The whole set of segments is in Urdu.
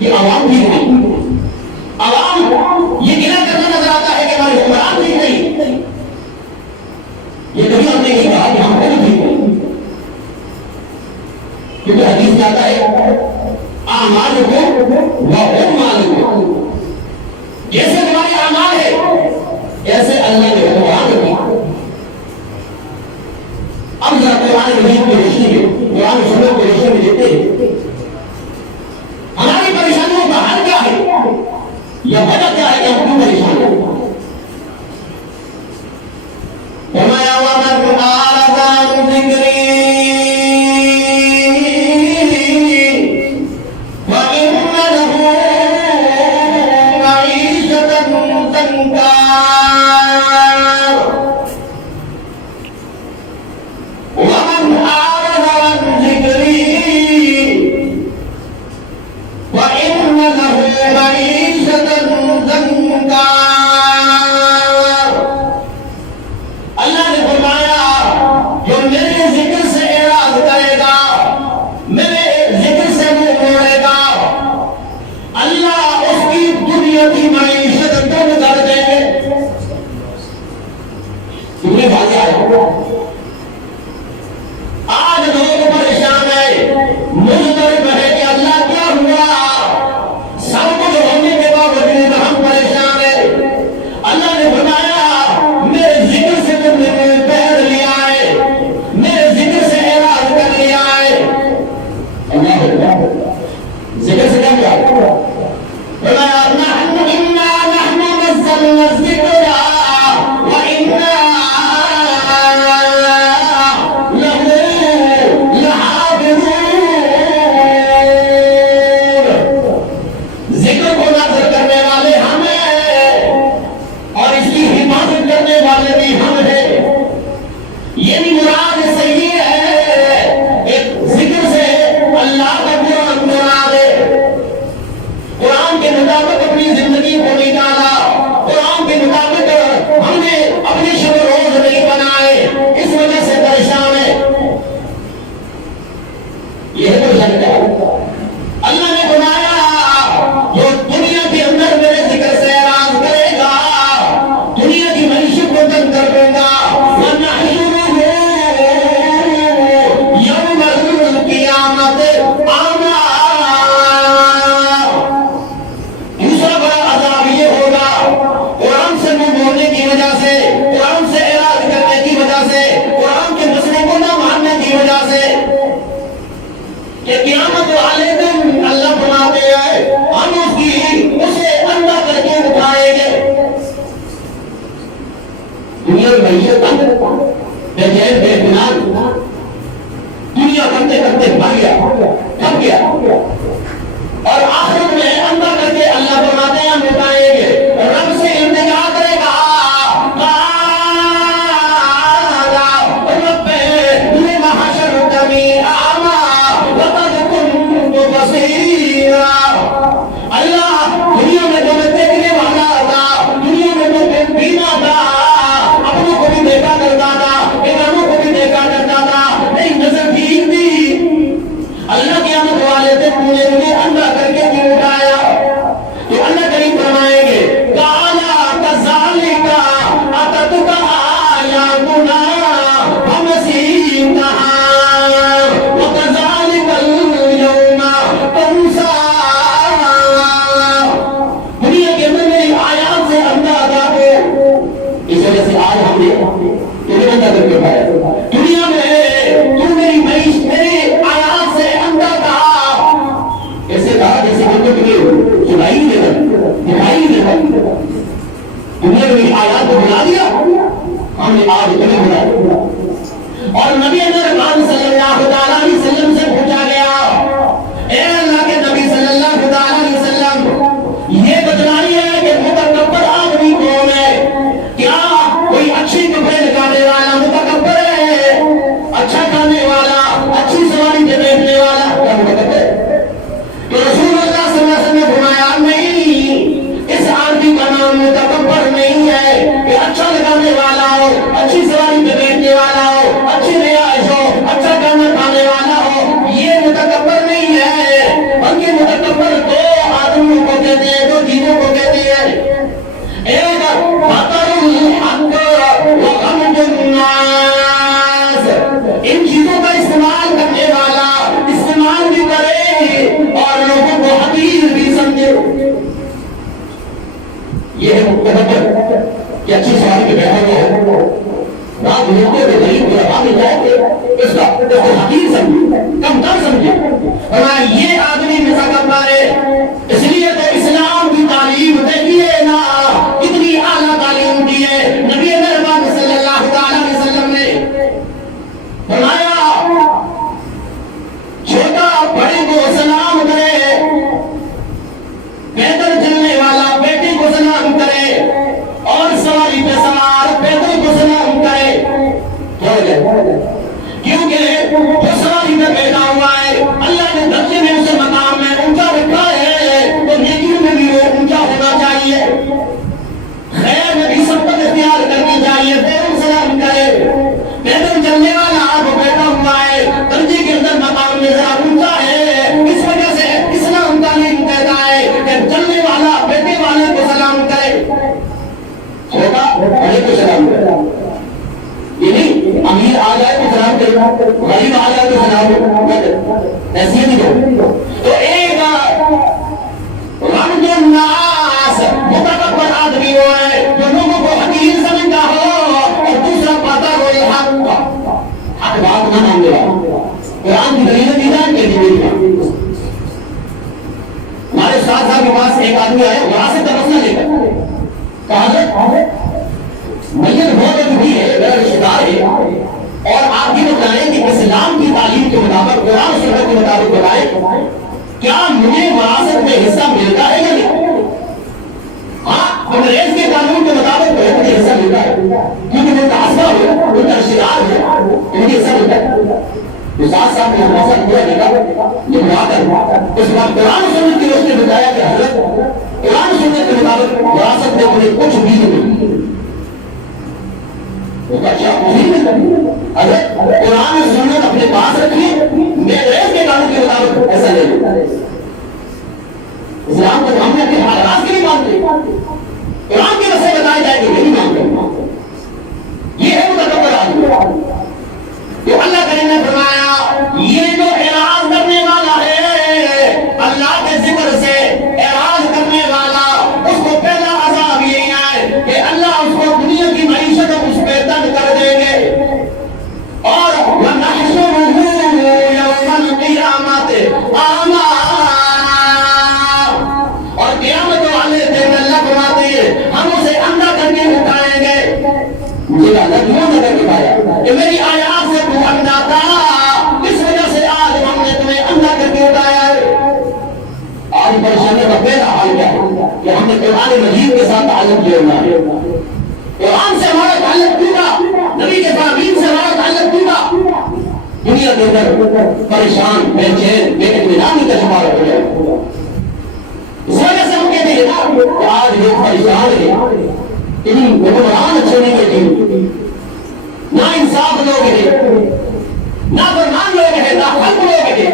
کہ عوام ٹھیک نہیں، عوام یہ گلا کرنا نظر آتا ہے کہ ہمارے حکمران ٹھیک نہیں. یہ کبھی ہم نے نہیں کہا کہ ہم خود ٹھیک نہیں، کیونکہ حدیث میں آتا ہے اعمالکم وهم مالکم، جیسے تمہارے اعمال ہے ایسے اللہ کے حکمران بھی. اب ذرا قرآن مجید کی روشنی میں، قرآن سنت کی روشنی میں دیکھتے ہیں ہماری پریشانیوں کا حل کیا ہے یا وجہ کیا ہے کہ ہم کیوں پریشان ہیں. فرمایا وَمَنْ أَعْرَضَ عَنْ ذِكْرِي فَإِنَّ لَهُ مَعِيشَةً ضَنكًا. وَمَنْ أَعْرَضَ عَنْ ذِكْرِي فَإِنَّ لَهُ مَعِيشَةً ضَنكًا. اللہ نے فرمایا جو میرے ذکر سے اعراض کرے گا، میرے ذکر سے منہ موڑے گا، اللہ اس کی دنیا کی معیشت کم کر دیں گے. تمہیں واضح ہے آج لوگ پریشان ہیں، مضطرب ہے کہ اللہ کیا ہوا، سب کچھ ہونے کے باوجود ہم پریشان ہیں. اللہ نے فرمایا میرے ذکر سے تم نے پہر لیا ہے، میرے ذکر سے اعراض کر لیا ہے. اللہ ذکر سے کیا کیا فرمایا اِنَّا نَحْنُ نَزَّلْنَا الذِّكْرَ وَإِنَّا لَهُ لَحَافِظُونَ. ذکر کو نازل کرنے والے ہم ہیں اور اس کی حفاظت کرنے والے بھی ہم ہیں. یہ بھی مراد صحیح ہے، ایک ذکر سے اللہ کا قرآن مراد ہے. قرآن کے مطابق اپنی زندگی کو نکالا، قرآن کے مطابق ہم نے اپنے شب و روز نہیں بنائے، اس وجہ سے پریشان ہے. یہ ہے پریشان کیا؟ اللہ نے بنایا جو دنیا کے اندر میرے ذکر سے اعراض کرے گا، دنیا کی معیشت کو تنگ کر دے گا. وَنَحْشُرُهُ يَوْمَ الْقِيَامَةِ أَعْمَىٰ. دوسرا بڑا عذاب یہ ہوگا قرآن سے منہ موڑنے کی وجہ سے، قرآن سے اعراض کرنے کی وجہ سے، قرآن کے مسئلے کو نہ ماننے کی وجہ سے، کہ قیامت والے دن اللہ فرماتے ہیں ہم اسے اندھا کر کے اٹھائیں گے. دنیا میں معیشت بے چین بے اطمینان، دنیا کرتے کرتے مر گیا، تھک گیا، اور آخرت میں اندھا کر کے اللہ فرماتے ہیں ہم اٹھائیں گے. رب سے التجا کرے گا رب لم حشرتنی اعمی وقد كنت بصیرا. اللہ دنیا میں تو میں دیکھنے والا تھا، دنیا میں تو میں بینا تھا، اپنوں کو بھی دیکھا کرتا تھا، بیگانوں کو بھی دیکھا کرتا تھا، نہیں نظر ٹھیک تھی. اللہ قیامت والے دن مجھے اندھا کر کے کیوں اٹھایا؟ تو اللہ کریم فرمائیں گے کالا کذالک اتتک آیاتنا فنسیتہا وکذالک اليوم تنسیٰ. دنیا کے اندر میری آیات سے اندھا تھا تو اس وجہ سے آج ہم نے تمہیں اندھا کر کے اٹھایا. دنیا میں تو میری معیشت میری آیات سے اندھا تھا، کمتر سمجھے. فرمایا یہ آدمی مسکبر ہے. اس لیے تو اسلام کی تعلیم دیکھیے نا کتنی اعلیٰ تعلیم دی ہے نبی مہربان صلی اللہ علیہ وسلم نے. فرمایا چھوٹا بڑے کو سلام کرے, پیدل چلنے والا بیٹے کو سلام کرے, اور سواری پہ سوار پیدل کو سلام کرے. کیونکہ وہ سواری میں بیٹھا ہوا ہے اللہ نے درجے میں اسے مقام میں اونچا رکھا ہے, تو نیکیوں میں بھی وہ اونچا ہونا چاہیے, خیر میں بھی سبقت اختیار کرنی چاہیے. پھر سلام کرے. پیدل چلنے والا آپ بیٹھا ہوا ہے, درجے کے اندر مقام میں ذرا اونچا ہے, اس وجہ سے اسلام تعلیم کہتا ہے کہ چلنے والا بیٹھے والے کو سلام کرے, چھوٹا بڑے کو سلام کرے. یہ نہیں امیر آ جائے تو سلام کرے, غریب آ جائے تو سلام کرے, ایسی نہیں ہو. تو ایک رمض الناس متکبر آدمی وہ ہے جو لوگوں کو حقیر سمجھتا ہو, اور دوسرا پاتا ہو حق حق بات نہ ماننے والا. قرآن کی دلیل دیدان کے لیے ہمارے ساتھ صاحب کے پاس ایک آدمی آیا وراثت کا مسئلہ لے کر, کہا میت بہت ضروری ہے, میرا رشتہ دار ہے, اور آپ یہ بتائیں کہ اسلام کی تعلیم کے مطابق قرآن سنت کے مطابق بتائیں کیا مجھے وراثت میں حصہ ملتا ہے یا نہیں؟ ہاں انگریز کے قانون کے مطابق مجھے حصہ ملتا ہے, کیونکہ وہ تعصب ہے, وہ رشتہ دار ہے, مجھے حصہ ملتا ہے. استاد صاحب نے موقع پورا دیکھا یہ بنا کر اس بات قرآن سنت کی روشنی میں بتایا کہ حضرت قرآن سنت کے مطابق وراثت میں مجھے کچھ بھی نہیں. حضرت قرآن سنت اپنے پاس رکھیے, انگریز کے قانون کے مطابق ایسا لے لیں. اسلام کو ہم نے اپنے حالات کے لیے مانتے, قرآن کے مسئلے بتائے جائے کہ نہیں مانتے. یہ ہے متکبر آدمی. تو اللہ کریم نے فرمایا یہ جو اعراض کرنے والا ہے اللہ کے ذکر سے اعراض کرنے والا, اس کو پہلا عذاب یہی ہے کہ اللہ اس کو دنیا کی معیشت اس پہ تنگ کر دیں گے, اور وَنَحْشُرُهُ يَوْمَ الْقِيَامَةِ أَعْمَىٰ, اور قیامت والے دن اللہ فرماتے ہیں ہم اسے اندھا کر کے اٹھائیں گے. مجھے اللہ کیوں نہ کر کے اٹھایا کہ میری آیات سے تو اندھا تھا, اس وجہ سے آج ہم نے تمہیں اندھا کر کے اٹھایا ہے. آج پریشانی کا پہلا حال کیا ہے کہ ہم نے قرآن مجید کے ساتھ تعلق کیا ہوا ہے. قرآن سے ہمارا تعلق ٹوٹا, نبی کے فرامین سے ہمارا تعلق ٹوٹا, دنیا کے اندر پریشان بے چین بے اطمینانی کا شمار ہو گیا. اس وجہ سے ہم کہتے ہیں کہ آج لوگ پریشان ہیں, حکمران اچھے نہیں بیٹھے, نہ انصاف لوگ ہیں, نہ فرمان لوگ ہیں, نہ حق لوگ ہیں,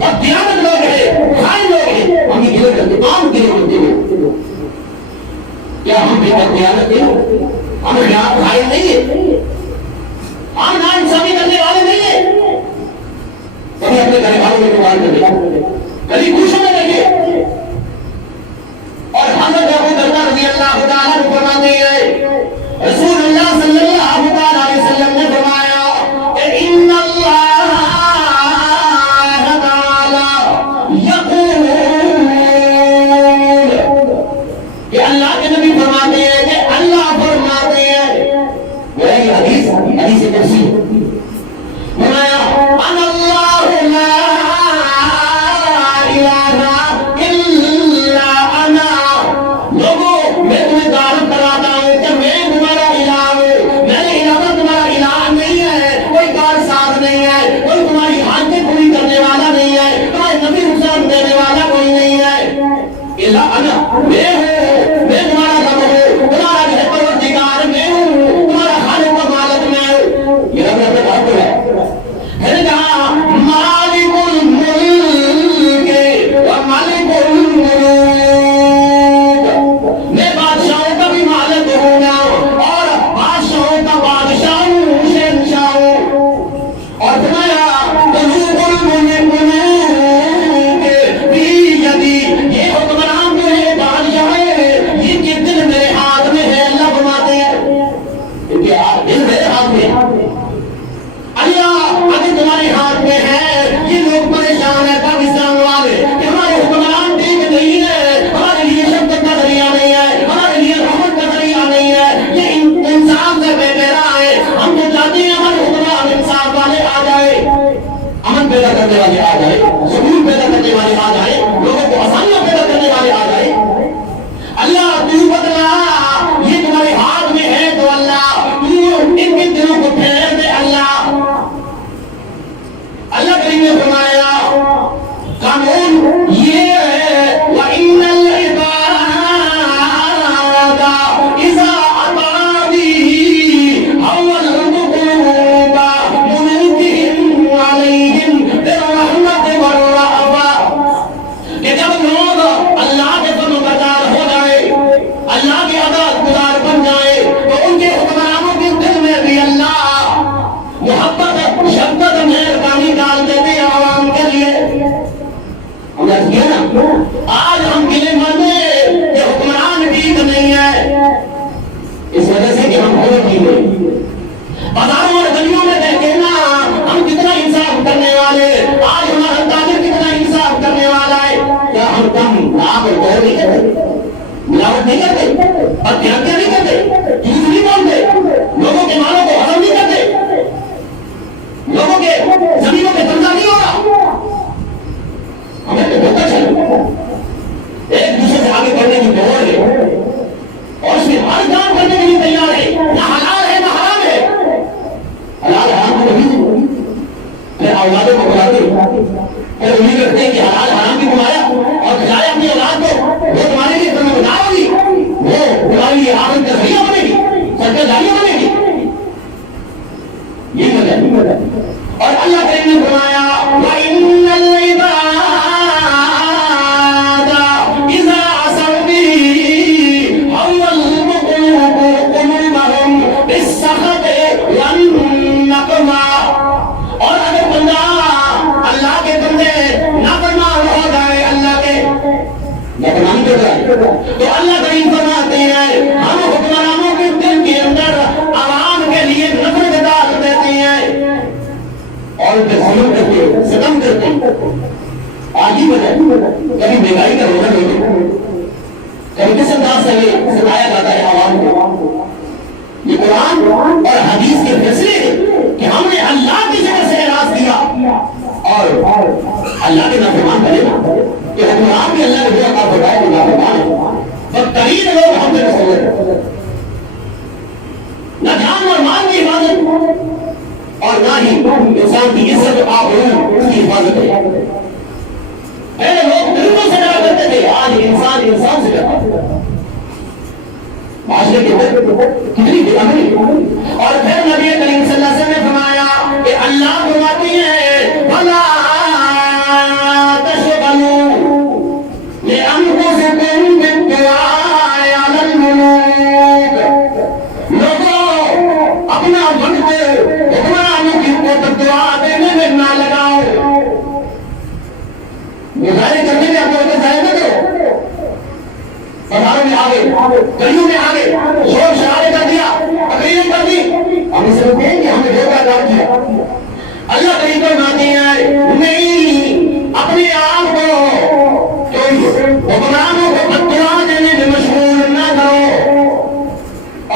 اور دیانت لوگ ہیں, خائن لوگ ہیں. ہم یہ گلے کرتے عام گلے کرتے ہیں. کیا ہم بھی دیانت ہیں؟ ہم خائن نہیں ہیں, ہم نا انصافی کرنے والے نہیں ہیں. کبھی اپنے گھر والوں میں کمال کریں, کبھی خوشوں میں رکھیں. اور حضرت ابو درداء رضی اللہ تعالیٰ عنہ فرماتے ہیں رسول اللہ صلی اللہ علیہ وسلم نے فرمایا کہ ان اللہ تعالی یقول, کہ اللہ کے نبی فرماتے ہیں کہ اللہ فرماتے ہیں, یہ حدیث قدسی فرمایا انا اللہ لا یہ حکمران جو ہے بادشاہ کرنے والے آ جائے, سکون پیدا کرنے والے آ جائے, لوگوں کو آسانیاں پیدا کرنے والے آ جائے. اللہ تو بدلا, یہ تمہارے ہاتھ میں ہے تو اللہ تو ان کے دلوں کو پھیر دے. اللہ کریم نے فرمایا قانون یہ ہے وَإِنَّ الْعِبَادَ إِذَا أَطَاعُونِي حَوَّلْتُ قُلُوبَ مُلُوكِهِمْ عَلَيْهِمْ بِالرَّحْمَةِ وَالرَّأْفَةِ, کہ جب لوگ اللہ کے فرمان بردار ہو جائے, اللہ کے عطاعت گزار بن جائے, تو ان کے حکمرانوں کے دل میں بھی اللہ محبت, شفقت, مہربانی ڈال دیتے ہیں عوام کے لیے. ہم نے کیا نا, آج ہم گلے مندے کہ حکمران ٹھیک نہیں ہے, اس وجہ سے کہ ہم خود ٹھیک نہیں. بازاروں اور گلیوں میں دیکھیں نا ہم کتنا انصاف کرنے والے, آج ہمارا تاجر کتنا انصاف کرنے والا ہے. کیا ہم کم آپ اور غور نہیں کرتے, ملاوٹ نہیں کرتے, ہتھیار نہیں کرتے, جھوٹ نہیں بولتے, لوگوں کے مالوں کو ہضم نہیں کرتے, لوگوں کے زمینوں پہ قبضہ نہیں ہو رہا. ہمیں تو بہت اچھا لگتا ہے, ایک دوسرے سے آگے بڑھنے کی دوڑ ہے اور اس میں ہر کام کرنے کے لیے تیار ہے, نہ حلال ہے نہ حرام ہے. حلال حرام کو نہیں, پھر اولادوں کو بلاتے پھر امید رکھتے ہیں کہ حلال حرام کی بلایا اور بجائے اپنی اولاد کو, وہ تمہارے لیے تمہیں بتا ہوگی, وہ تمہارے لیے آمد کا ذریعہ بنے گی, سرکار جاریہ بنے گی. یہ وجہ ہے. اور اللہ کریم نے فرمایا وَإِنَّ الْعِبَادَ إِذَا عَصَوْا بِي حَوَّلْتُ قُلُوبَهُمْ بِالسَّخَطِ وَالنَّقْمَةِ, اور اگر بندہ اللہ کے بندے نافرمان ہو جائے, اللہ کے نافرمان ہو جائے, تو اللہ کریم فرماتے ہیں ہم حکمرانوں کے دل کے اندر عوام کے لیے نفرت ڈال دیتے ہیں اور ان پہ ظلم کرتے, ستم کرتے. آج ہی وجہ کبھی مہنگائی کا روزہ نہیں, کبھی کس انداز سے ستایا جاتا ہے عوام کو. یہ قرآن اور حدیث کے فیصلے کہ ہم نے اللہ کی ذکر سے اعراض کیا اور اللہ کے نافرمان بنے نا, کہ حکمران بھی اللہ کے دعا کا فرمائے تو نافرمان ہے. بدترین لوگ ہم سے رسول, نہ جان اور مال کی حفاظت اور نہ ہی انسان کی عزت و آبرو اس کی حفاظت ہے. پہلے لوگ دلوں سے ڈرا کرتے تھے, آج انسان انسان سے ڈرتا ہے. معاشرے کے اندر کتنی بے امنی. اور پھر نبی کریم صلی اللہ علیہ وسلم نے فرمایا کہ اللہ فرماتی ہے بھلا تشغلوا لأنفسكم بالدعاء على الملوك, لوگوں اپنا وقت حکمرانوں کی دعا دینے میں نہ لگاؤ. مظاہرے کرنے میں اپنے وقت ضائع نہ کرو. بازاروں میں آگے, گلیوں میں آگے شور شرارے کر دیا, تقریریں کر دی, ہم اسے روکیں کہ ہم نے دھوکہ دار کیا. اللہ کریم فرماتے ہیں نہیں, اپنے آپ کو حکمرانوں کو بددعا دینے میں مشغول نہ کرو,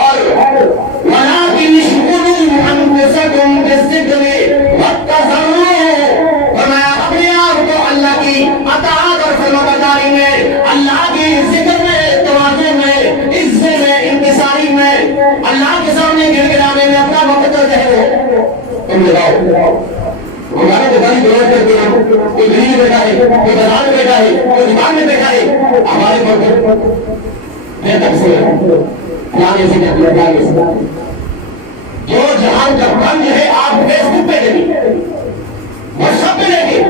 اور وَلَٰكِنِ اشْغُلُوا أَنفُسَكُم بِالذِّكْرِ وَالتَّضَرُّعِ, فرمایا اپنے آپ کو اللہ کی اطاعت اور فرمانبرداری میں, اللہ کی ذکر میں, تواضع میں, عزت میں, انکساری میں, اللہ کے سامنے گر گرانے میں اپنا وقت جو ہے تم لگاؤ. ہمارے دکانی دور کرتے ہیں, کوئی دلی میں بیٹھا ہے, کوئی بازار میں بیٹھا ہے, کوئی دکان میں بیٹھا ہے, ہمارے پر بہتر سے پرانے سے پرانے سے جو جہان کا بند ہے آپ فیس بک پہ دیکھیں, واٹس ایپ پہ دیکھیں,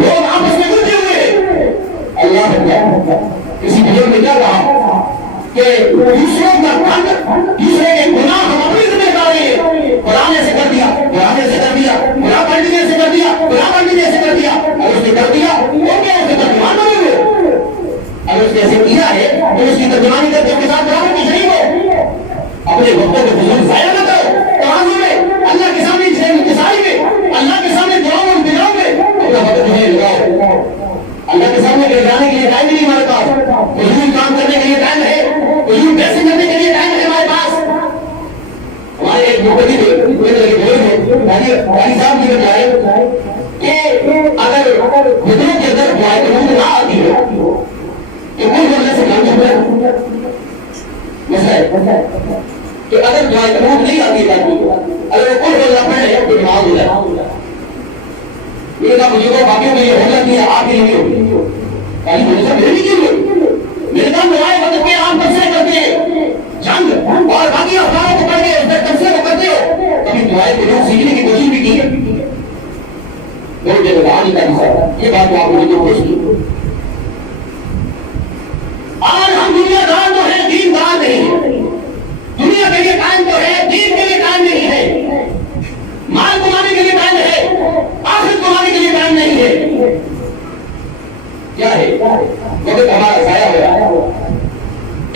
لوگ آپس میں گھلتے ہوئے. اللہ اکبر. کسی بزرگ نے کیا کہا کہ دوسروں کا بند, دوسرے کے گناہ ہم اپنی ذمہ داری ہے. قرآن سے کر دیا, قرآن سے کر دیا, قرآن پڑھنے سے کر دیا, قرآن پڑھنے سے کر دیا, اور اس نے کر دیا وہ کیا اس کے ترجمان بنے ہوئے. اگر اس نے ایسے کیا ہے تو اس کی ترجمانی کر کے اس کے ساتھ برابر کی شریک ہو. اپنے وقتوں کو فضول ضائع نہ کرو. تواضع میں, اللہ کے سامنے انکساری میں, اللہ کے سامنے دعاؤں اور التجاؤں میں اپنا وقت جو ہے لگاؤ. اللہ کے سامنے لے جانے کے لیے ٹائم نہیں ہمارے پاس, فضول کام کرنے کے لیے ٹائم ہے, فضول پیسے کرنے کے لیے ٹائم ہے ہمارے پاس. ہمارے ایک مقدم صاحب کی بتائے کہ کہ اگر دعائیں قبول نہیں آتی ہے اگر وہ کوئی اللہ پڑھے تو نماز ہو جائے. یہ کہا مجھے کو باقیوں کے لیے ہو جاتی ہے آپ کے لیے نہیں ہوگی. کہیں مجھے سے میرے لیے ہوگی. میرے کام دعائیں مدد کے عام تبصرے کرتے ہیں جنگ اور باقی افراد کو پڑھ کے اس پر تبصرے کو کرتے ہو. کبھی دعائیں کو لوگ سیکھنے کی کوشش بھی کی ہے. لوگ جب دعا نہیں کرتے یہ بات آپ مجھے کوشش کی. آج ہم دنیا دار تو ہے دین دار نہیں ہے. دنیا کے لیے قائم تو ہے دین کے لیے قائم نہیں ہے. مال کمانے کے لیے قائم ہے آخرت کمانے کے لیے قائم نہیں ہے. کیا ہے وقت ہمارا ضائع ہو رہا ہے.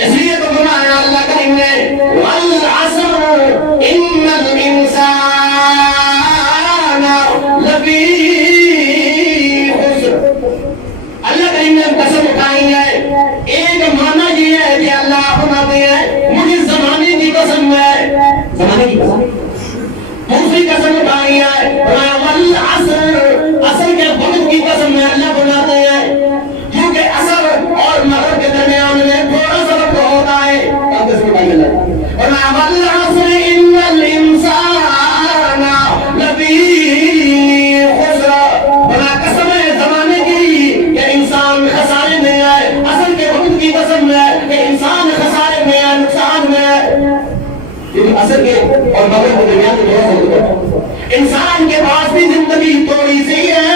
اس لیے تو فرمایا اللہ کریم نے والعصر ان الانسان لفی خسر. اللہ کریم نے قسم اٹھائی ہے. ایک معنی یہ ہے کہ اللہ فرماتے ہیں مجھے زمانے کی قسم ہے. زمانے کی قسم. دوسری قسم اٹھائی ہے والعصر عصر کے وقت کی قسم ہے. اللہ فرماتے ہیں کیونکہ عصر اور مغرب کے درمیان میں تھوڑا سا وقت ہوتا ہے. اب قسم اٹھائی اللہ والعصر ان الانسان لفی خسر. بنا قسم ہے زمانے کی کہ انسان خسارے میں ہے. عصر کے وقت کی قسم ہے کہ انسان خسارے میں ہے نقصان میں ہے. عصر کے اور مغرب کے درمیان میں تھوڑا سا وقت. انسان کے پاس بھی زندگی تھوڑی سی ہے.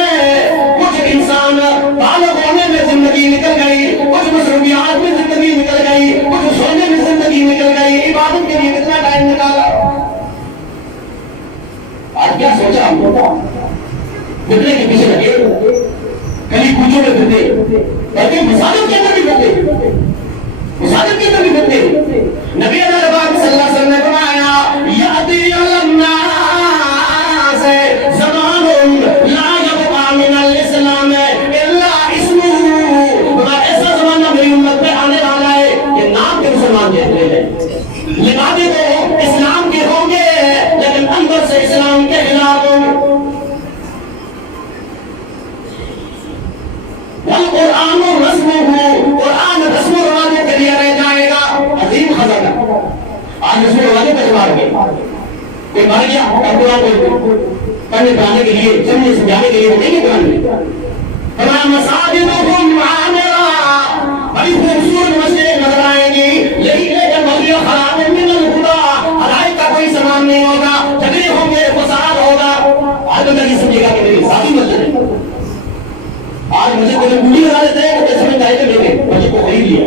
کچھ انسان بالغ ہونے میں زندگی نکل گئی, کچھ مصروفیات میں زندگی نکل گئی, کچھ سونے میں زندگی نکل گئی. عبادت کے لیے کتنا ٹائم نکالا. آج کیا سوچا ہم فتنے کے پیچھے لگے کہیں کوچوں میں پھرتے بلکہ مساجد کے اندر بھی پھرتے. مساجد کے اندر بھی پھرتے. نبی اللہ صلی اللہ علیہ وسلم نے فرمایا یاتی الناس زمان لا یبقى من الاسلام الا اسمه. ایسا زمانہ میری امت میں آنے والا ہے کہ نام کے مسلمان کہتے ہیں, لبادے تو اسلام کے ہوں گے لیکن اندر سے اسلام کے خلاف ہوں گے. والقرآن رسمه قرآن رسم و رواجوں کے لیے رہ جائے گا. عظیم خزانہ. آج رسم و رواجوں کا شمار گئے کوئی مر گیا اور قرآن کو پڑھنے پڑھانے کے لیے سمجھنے سمجھانے کے لیے نہیں گے قرآن میں. فرمایا مساجدکم عامرہ بڑی خوبصورت مسجد نظر آئیں گی لیکن وہی خراب من الہدی ہدایت کا کوئی سامان نہیں ہوگا. جھگڑے ہوں گے فساد ہوگا. آج بندہ یہ سمجھے گا کہ میری ذاتی مسجد ہے. آج مسجد کو بولی لگا دیتے ہیں کہ سمجھ آئے تو لے مسجد کو خرید لیا.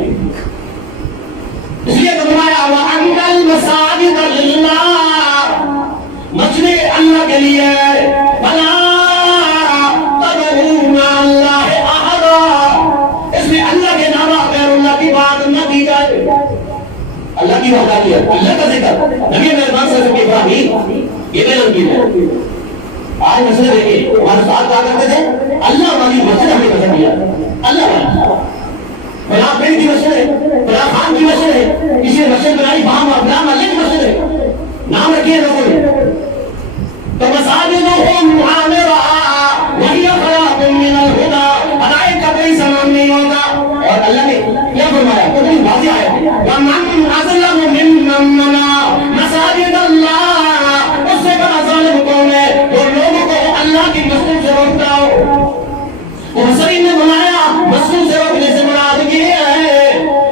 اس لیے فرمایا وَأَنَّ الْمَسَاجِدَ لِلَّهِ مسجد اللہ کے لیے بلا تدعوا مع اللہ احدا. اس میں اللہ کے علاوہ غیر اللہ کی بات نہ کی جائے. اللہ کی وحدانیت اللہ کا ذکر نبی مہربان صلی اللہ علیہ وسلم کے ابراہیم یہ بیان کیا. آج مسئلہ دیکھیں ہمارے ساتھ کہا کرتے تھے اللہ والی مسجد ہمیں پسند کیا. اللہ والی فلاں پیر کی مسجد ہے, فلاں خان کی مسجد ہے, کسی نے مسجد بنائی وہاں فلاں اللہ کی مسجد ہے, نام رکھیے لوگوں نے. تو مساجدہم عامرہ وہی خراب من الہدی ہدایت کا کوئی سامان نہیں ہوگا. اور اللہ نے کیا فرمایا کتنی واضح ہے وَمَنْ أَظْلَمُ مِمَّن مَنَعَ مَسَاجِدَ اللَّهِ. اس سے بڑا ظالم کون ہے جو لوگوں کو اللہ کی مسجد سے روکتا ہو. حسین نے بنایا مسجد سے روکنے سے مراد یہ ہے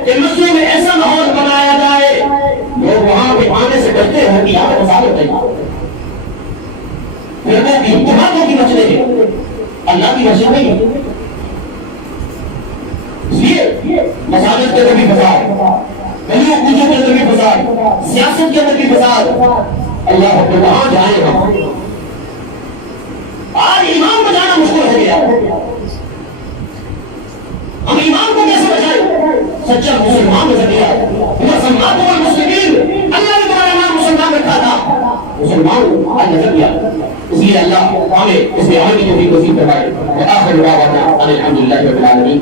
کہ مسجد میں ایسا ماحول بنایا جائے لوگ وہاں پہ آنے سے ڈرتے ہیں کہ یہاں فساد ہوتا ہے. پھر وہ انتہاؤں کی مسجد ہے اللہ کی مسجد نہیں ہے. اس لیے مساجد کے اندر بھی فساد, گلیوں کوچوں کے اندر بھی فساد, سیاست کے اندر بھی فساد. اللہ کو وہاں جائے گا. آج ایمان بچانا مشکل ہو گیا. ہم ایمان کو کیسے بچائیں؟ سچا مسلمان نظر گیا. مسلمان کو مسلمین اللہ نے تمہارا نام مسلمان رکھا تھا, مسلمان آج نظر گیا. اس لیے اللہ ہمیں اس میں عمل کی توفیق نصیب فرمائے. وآخر دعوانا ان الحمد للہ رب العالمین.